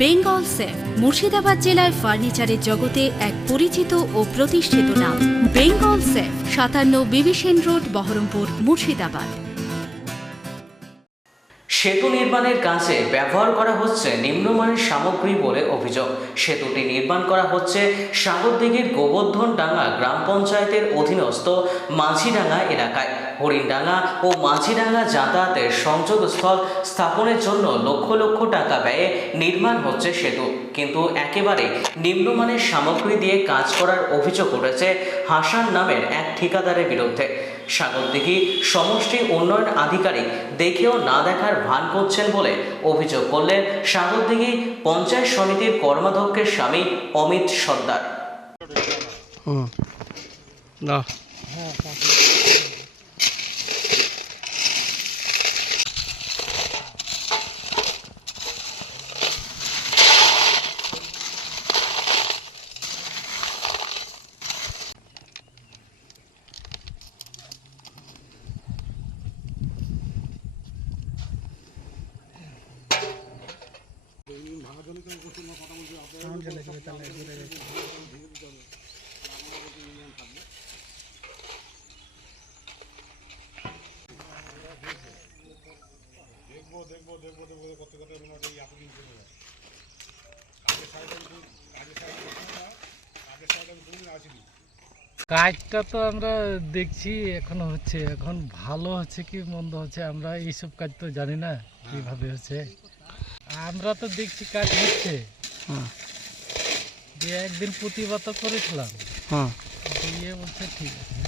Bengal safe, Murshidabad জেলায় ফার্নিচারের জগতে এক পরিচিত ও প্রতিষ্ঠিত নাম। বেঙ্গল সেফ, সাতান্ন বিবিসেন রোড, বহরমপুর, মুর্শিদাবাদ। সেতু নির্মাণের কাজে ব্যবহার করা হচ্ছে নিম্নমানের সামগ্রী বলে অভিযোগ। সেতুটি নির্মাণ করা হচ্ছে সাগরদিঘির গোবর্ধন ডাঙ্গা গ্রাম পঞ্চায়েতের অধীনস্থ মাঝিডাঙ্গা এলাকায়। হরিণডাঙ্গা ও মাঝিডাঙ্গা যাতায়াতের সংযোগস্থল স্থাপনের জন্য লক্ষ লক্ষ টাকা ব্যয়ে নির্মাণ হচ্ছে সেতু। কিন্তু একেবারে নিম্নমানের সামগ্রী দিয়ে কাজ করার অভিযোগ উঠেছে হাসান নামের এক ঠিকাদারের বিরুদ্ধে। সাগরদিঘি সমষ্টি উন্নয়ন আধিকারিক দেখেও না দেখার ভান করছেন বলে অভিযোগ করলেন সাগরদিঘি পঞ্চায়েত সমিতির কর্মাধ্যক্ষের স্বামী অমিত সর্দার। হুম না কাজটা তো আমরা দেখছি, এখন হচ্ছে। এখন ভালো হচ্ছে কি মন্দ হচ্ছে আমরা এইসব কাজ তো জানি না কীভাবে হচ্ছে। আমরা তো দেখছি কাজ হচ্ছে। হুম দিয়ে একদিন প্রতিবাদ করেছিলাম। হুম দিয়ে বলছে ঠিক আছে।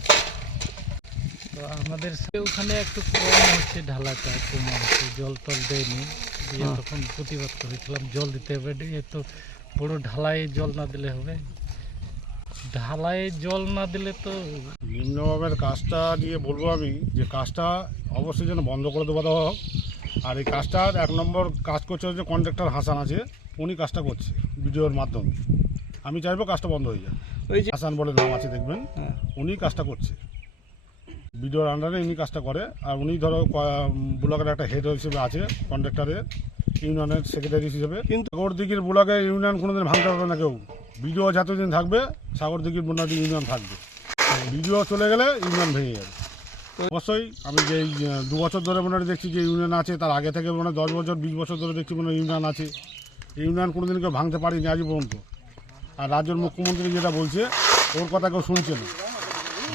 তো আমাদের সে- ওখানে একটু কম হচ্ছে ঢালাটা কম হচ্ছে জল টল দেয়নি। দিয়ে হুম। তখন প্রতিবাদ করেছিলাম জল দিতে হবে। দিয়ে তো পুরো ঢালাই জল না দিলে হবে। ঢালাই জল না দিলে তো নিম্নভাবের কাজটা দিয়ে বলব আমি যে কাজটা অবশ্যই যেন বন্ধ করে দেওয়া হোক। আর এই কাজটার এক নম্বর কাজ করছে যে কন্ট্রাক্টর হাসান আছে। উনি কাজটা করছে ভিডিওর মাধ্যমে। আমি চাইব কাজটা বন্ধ হয়ে যায় ওই যে হাসান বলে নাম আছে দেখবেন। হ্যাঁ। উনি কাজটা করছে। ভিডিওর আন্ডারে উনি কাজটা করে। আর উনি ধরো ব্লকের একটা হেড হিসেবে আছে কন্ট্রাক্টরের ইউনিয়নের সেক্রেটারি হিসেবে। কিন্তু সাগরদিঘির ব্লকের ইউনিয়ন কোনোদিন ভাঙতে পারবে না কেউ। ভিডিও যতদিন থাকবে সাগরদিঘির মোটামুটি ইউনিয়ন থাকবে। ভিডিও চলে গেলে ইউনিয়ন ভেঙে যাবে। অবশ্যই আমি যে দু বছর ধরে মনে দেখছি যে ইউনিয়ন আছে, তার আগে থেকে মনে দশ বছর, বিশ বছর ধরে দেখছি মনে ইউনিয়ন আছে। ইউনিয়ন কোনো দিন কেউ ভাঙতে পারিনি আজ পর্যন্ত। আর রাজ্যের মুখ্যমন্ত্রী যেটা বলছে, ওর কথা কেউ শুনছে না।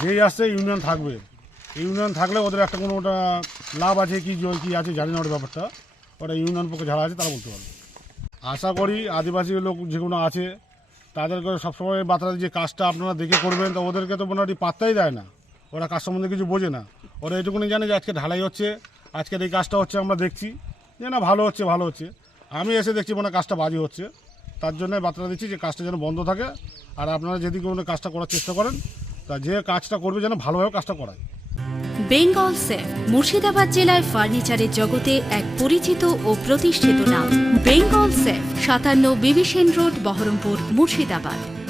যেই আসছে, ইউনিয়ন থাকবে। ইউনিয়ন থাকলে ওদের একটা কোনো ওটা লাভ আছে কি কি আছে, জানি না ওর ব্যাপারটা। ওটা ইউনিয়ন পক্ষে যারা আছে, তারা বলতে পারবে। আশা করি আদিবাসী লোক যেগুলো আছে, তাদেরকে সবসময় দিই যে কাজটা আপনারা দেখে করবেন, তো ওদেরকে তো মোটামুটি পাত্তাই দেয় না। ওরা কাজ সম্বন্ধে কিছু বোঝে না। ওরা এটুকুনি জানে যে আজকে ঢালাই হচ্ছে, আজকের এই কাজটা হচ্ছে, আমরা দেখছি। যে না, ভালো হচ্ছে ভালো হচ্ছে। আমি এসে দেখছি মানে কাজটা বাজি হচ্ছে। তার জন্য বার্তা দিচ্ছি যে কাজটা যেন বন্ধ থাকে। আর আপনারা যদি কোনো কাজটা করার চেষ্টা করেন, তা যে কাজটা করবে যেন ভালোভাবে কাজটা করায়। বেঙ্গল সেফ মুর্শিদাবাদ জেলায় ফার্নিচারের জগতে এক পরিচিত ও প্রতিষ্ঠিত নাম। বেঙ্গল সেফ সাতান্ন বিবিসেন রোড, বহরমপুর, মুর্শিদাবাদ।